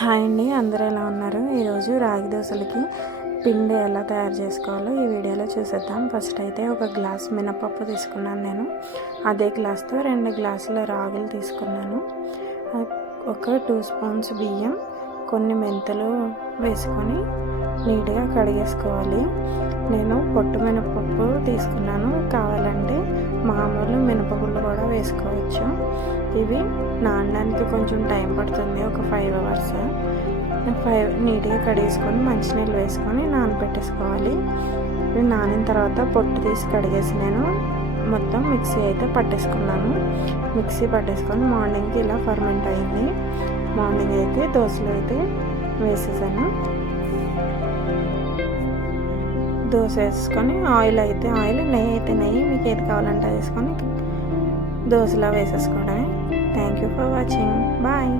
Hi అండి, అందరూ ఎలా ఉన్నారు? ఈరోజు రాగి దోశలకి పిండి ఎలా తయారు చేసుకోవాలో ఈ వీడియోలో చూసేద్దాం. ఫస్ట్ అయితే ఒక గ్లాస్ మినపప్పు తీసుకున్నాను నేను. అదే గ్లాస్తో 2 గ్లాసుల రాగులు తీసుకున్నాను. ఒక 2 స్పూన్స్ బియ్యం, కొన్ని మెంతులు వేసుకొని నీట్గా కడిగేసుకోవాలి. నేను పొట్టు మినపప్పు తీసుకున్నాను, కావాలంటే మామూలు మినపగుళ్ళు కూడా వేసుకోవచ్చు. ఇవి నానడానికి కొంచెం టైం పడుతుంది, ఒక 5 అవర్స్. నీట్గా కడిగేసుకొని మంచినీళ్ళు వేసుకొని నానబెట్టేసుకోవాలి. ఇవి నానిన తర్వాత పొట్టు తీసి కడిగేసి నేను మొత్తం మిక్సీ అయితే పట్టేసుకున్నాను. మిక్సీ పట్టేసుకొని మార్నింగ్కి ఇలా ఫర్మెంట్ అయింది. మార్నింగ్ అయితే దోశలు అయితే వేసేసాను. దోశ వేసుకొని ఆయిల్, నెయ్యి అయితే నెయ్యి, మీకు ఏది కావాలంటే వేసుకొని దోశలా వేసేసుకోవడమే. Thank you for watching. Bye.